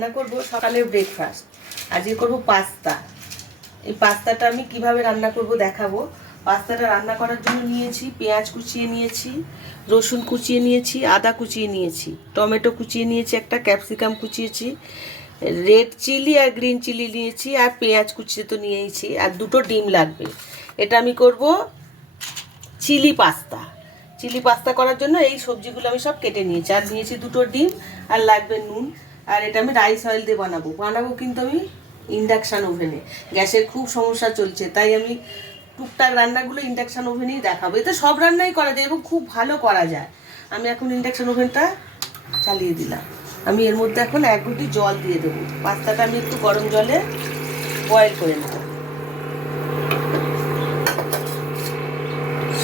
রান্না করব সকালের ব্রেকফাস্ট। আজকে করব পাস্তা। এই পাস্তাটা আমি কিভাবে রান্না করব দেখাবো। পাস্তাটা রান্না করার জন্য নিয়েছি পেঁয়াজ কুচিয়ে নিয়েছি, রসুন কুচিয়ে নিয়েছি, আদা কুচিয়ে নিয়েছি, টমেটো কুচিয়ে নিয়েছি, একটা ক্যাপসিকাম কুচিয়েছি, রেড চিলি আর গ্রিন চিলি নিয়েছি, আর পেঁয়াজ কুচিয়ে তো নিয়েছি, আর দুটো ডিম লাগবে। এটা আমি করব চিলি পাস্তা। চিলি পাস্তা করার জন্য এই সবজিগুলো আমি সব কেটে নিয়েছি, আর নিয়েছি দুটো ডিম, আর লাগবে নুন। আর এটা আমি রাইস অয়েল দিয়ে বানাবো কিন্তু আমি ইন্ডাকশান ওভেনে। গ্যাসের খুব সমস্যা চলছে, তাই আমি টুকটাক রান্নাগুলো ইন্ডাকশান ওভেনেই দেখাবো। এতে সব রান্নাই করা যায় এবং খুব ভালো করা যায়। আমি এখন ইন্ডাকশান ওভেনটা চালিয়ে দিলাম। আমি এর মধ্যে এখন 1 ঘটি জল দিয়ে দেবো। পাস্তাটা আমি একটু গরম জলে বয়েল করে নেব।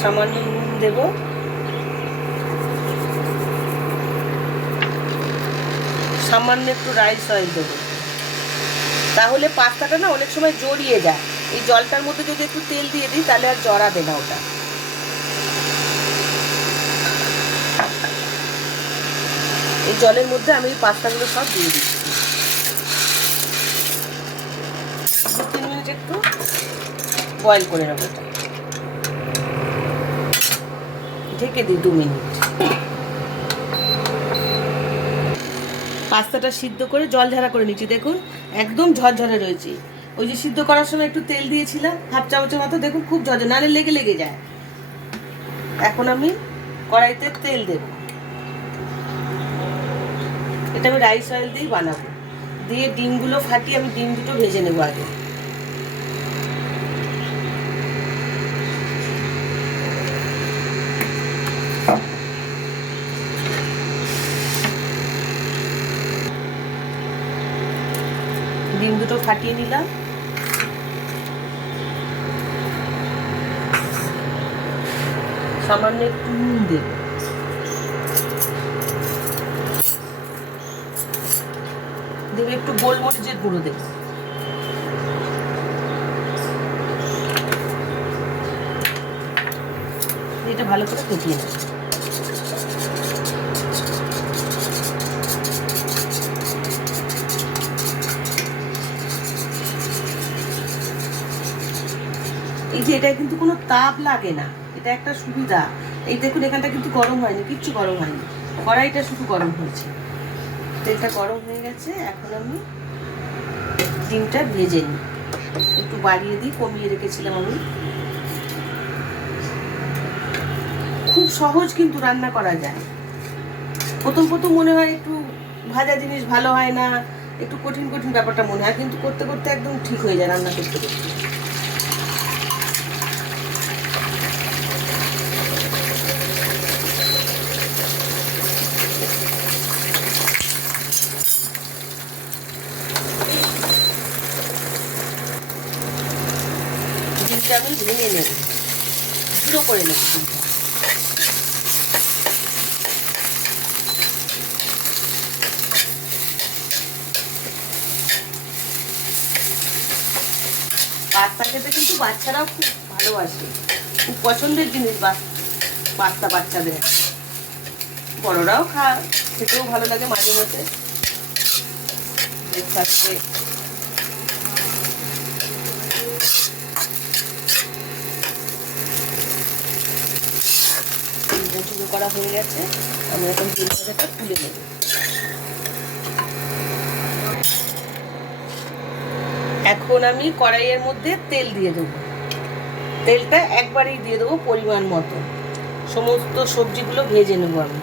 সামান্য নুন দেবো, সামান্য একটু রাইস অয়েল দেবো। তাহলে পাস্তাটা না অনেক সময় জড়িয়ে যায়। এই জলটার মধ্যে যদি একটু তেল দিয়ে দিই তাহলে আর জড়াবে না ওটা। এই জলের মধ্যে আমি এই পাস্তাগুলো সব দিয়ে দিচ্ছি। 2-3 মিনিট একটু বয়েল করে নেবো। এটা ঢেকে দিই 2 মিনিট। পাস্তাটা সিদ্ধ করে জল ঝাড়া করে নিচ্ছি। দেখুন একদম ঝরঝরে রয়েছে। ওই যে সিদ্ধ করার সময় একটু তেল দিয়েছিলাম হাফ চামচের মতো, দেখুন খুব ঝরঝরে, নাহলে লেগে যায়। এখন আমি কড়াইতে তেল দেব। এটা আমি রাইস অয়েল দিয়েই বানাবো। দিয়ে ডিমগুলো ফাটিয়ে আমি ডিম দুটো ভেজে নেবো আগে। ডিম দুটো ফাটিয়ে নিলাম। সামান্য একটু নুন দেব। দেবে একটু গোলমরিচের গুঁড়ো দেব। এটা ভালো করে ফুটিয়ে নেব। এই যে এটা কিন্তু কোনো তাপ লাগে না, এটা একটা সুবিধা। এই দেখুন এখানটা কিন্তু গরম হয়নি, কিচ্ছু গরম হয়নি, কড়াইটা শুধু গরম হয়েছে। তেলটা গরম হয়ে গেছে। এখন আমি ডিমটা ভেজে নিই। একটু বাড়িয়ে দিই, কমিয়ে রেখেছিলাম আমি। খুব সহজ কিন্তু রান্না করা যায়। প্রথম প্রথম মনে হয় একটু ভাজা জিনিস ভালো হয় না, একটু কঠিন কঠিন ব্যাপারটা মনে হয়, কিন্তু করতে করতে একদম ঠিক হয়ে যায় রান্না করতে করতে। ডিমটা আমি ভেঙে নেব, গুঁড়ো করে নেব ডিমটা। পাস্তা খেতে কিন্তু বাচ্চারাও খুব ভালোবাসে, খুব পছন্দের জিনিস পাস্তা বাচ্চাদের। বড়রাও খায়, খেতেও ভালো লাগে মাঝে মধ্যে ব্রেকফাস্টে। শুরু করা হয়ে গেছে। আমি এখন ডিম ভাজাটা তুলে নেব। এখন আমি কড়াইয়ের মধ্যে তেল দিয়ে দেবো। তেলটা একবারেই দিয়ে দেবো পরিমাণ মতো। সমস্ত সবজিগুলো ভেজে নেবো আমি।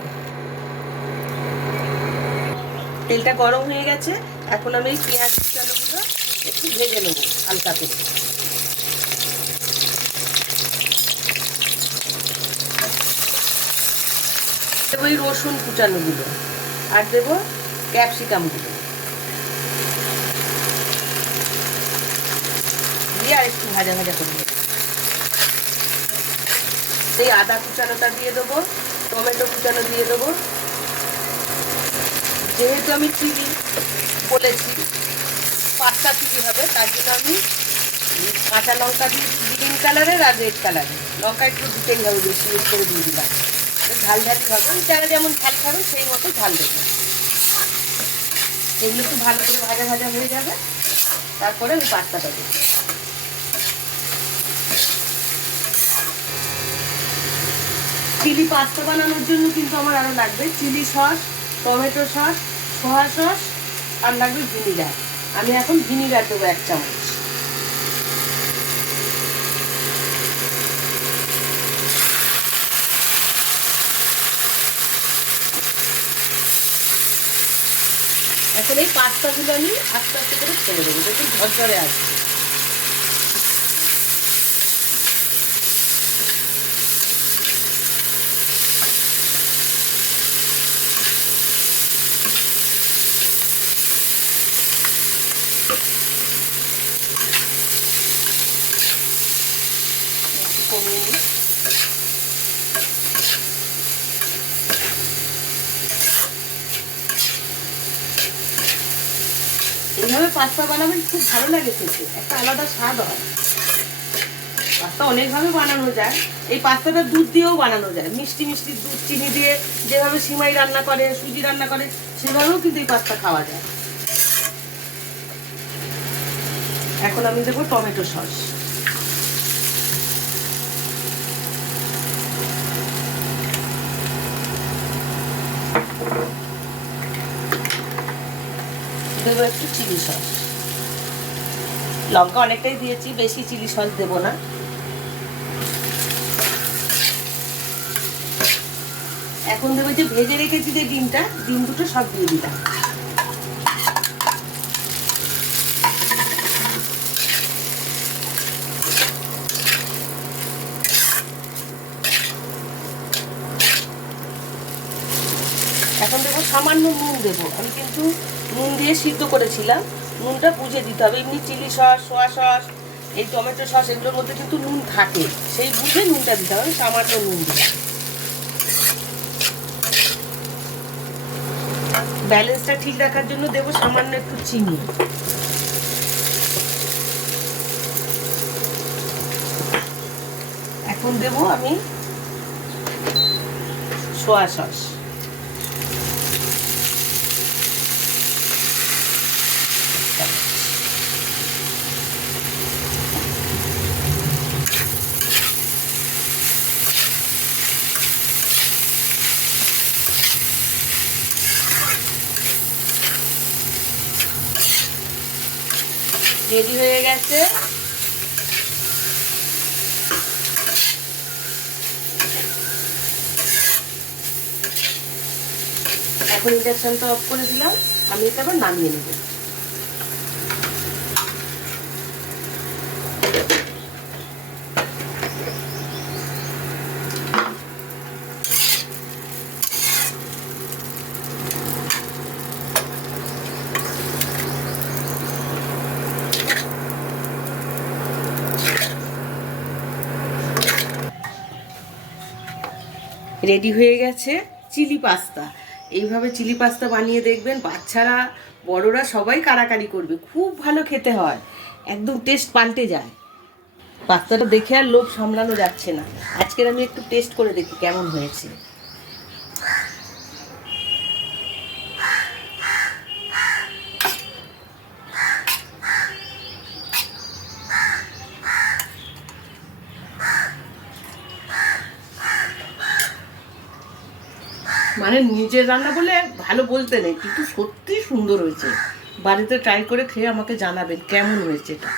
তেলটা গরম হয়ে গেছে। এখন আমি এই পেঁয়াজ কুচানোগুলো একটু ভেজে নেবো হালকা করে। দেবো এই রসুন কুচানোগুলো, আর দেবো ক্যাপসিকামগুলো দিয়ে আর একটু ভাজা ভাজা করে দেবো। সেই আদা কুচানোটা দিয়ে দেবো, টমেটো কুচানো দিয়ে দেবো। যেহেতু আমি চিলি বলেছি পাস্তা চিলি হবে, তার জন্য আমি কাঁচা লঙ্কা দিয়েছি গ্রিন কালারের আর রেড কালারের। লঙ্কা একটু দিতেই হবে, বেশি ইউজ করে দিয়ে দিলাম। ঝাল ঝালি হবে, যারা যেমন ঝাল খাবে সেই মতো ঝাল দেবে। এগুলো একটু ভালো করে ভাজা ভাজা হয়ে যাবে, তারপরে আমি পাস্তাটা দেবো। চিলি পাস্তা বানানোর জন্য কিন্তু আমার আরও লাগবে chilli sauce, tomato sauce, soya sauce, আর লাগবে ভিনিগার। আমি এখন ভিনিগার দেবো 1 চামচ। এখন এই পাস্তাগুলো আমি আস্তে আস্তে করে ছেড়ে দেবো, দেখুন ঝরঝরে আসবে। কমিয়ে নিই। এইভাবে পাস্তা বানাবেন, খুব ভালো লাগে খেতে, একটা আলাদা স্বাদ হয়। পাস্তা অনেকভাবে বানানো যায়। এই পাস্তাটা দুধ দিয়েও বানানো যায়, মিষ্টি মিষ্টি দুধ চিনি দিয়ে যেভাবে সিমাই রান্না করে, সুজি রান্না করে, সেভাবেও কিন্তু এই পাস্তা খাওয়া যায়। এখন আমি দেবো টমেটো সস। দেবো একটু চিলি সস। লঙ্কা অনেকটাই দিয়েছি, বেশি চিলি সস দেবো না। এখন দেবো যে ভেজে রেখেছি যে ডিমটা, ডিম দুটো সব দিয়ে দিলাম। এখন দেবো সামান্য নুন দেবো। আমি কিন্তু নুন দিয়ে সিদ্ধ করেছিলাম, নুনটা বুঝে দিতে হবে। এমনি চিলি সস, সোয়া সস, এই টমেটো সস, এগুলোর মধ্যে কিন্তু নুন থাকে, সেই বুঝে নুনটা দিতে হবে। সামান্য নুন দিলাম। ব্যালেন্সটা ঠিক রাখার জন্য দেবো সামান্য একটু চিনি। এখন দেবো আমি সোয়া সস। রেডি হয়ে গেছে। এখন ইন্ডাকশনটা অফ করে দিলাম, আমি এটা আবার নামিয়ে নেব। রেডি হয়ে গেছে চিলি পাস্তা। এইভাবে চিলি পাস্তা বানিয়ে দেখবেন, বাচ্চারা বড়রা সবাই কাড়াকাড়ি করবে, খুব ভালো খেতে হয়, একদম টেস্ট পাল্টে যায়। পাস্তাটা দেখে আর লোভ সামলানো যাচ্ছে না। আজকের আমি একটু টেস্ট করে দেখি কেমন হয়েছে। মানে নিজের রান্না বলে ভালো বলতে নেই, কিন্তু সত্যি সুন্দর হয়েছে। বাড়িতে ট্রাই করে খেয়ে আমাকে জানাবেন কেমন হয়েছে এটা।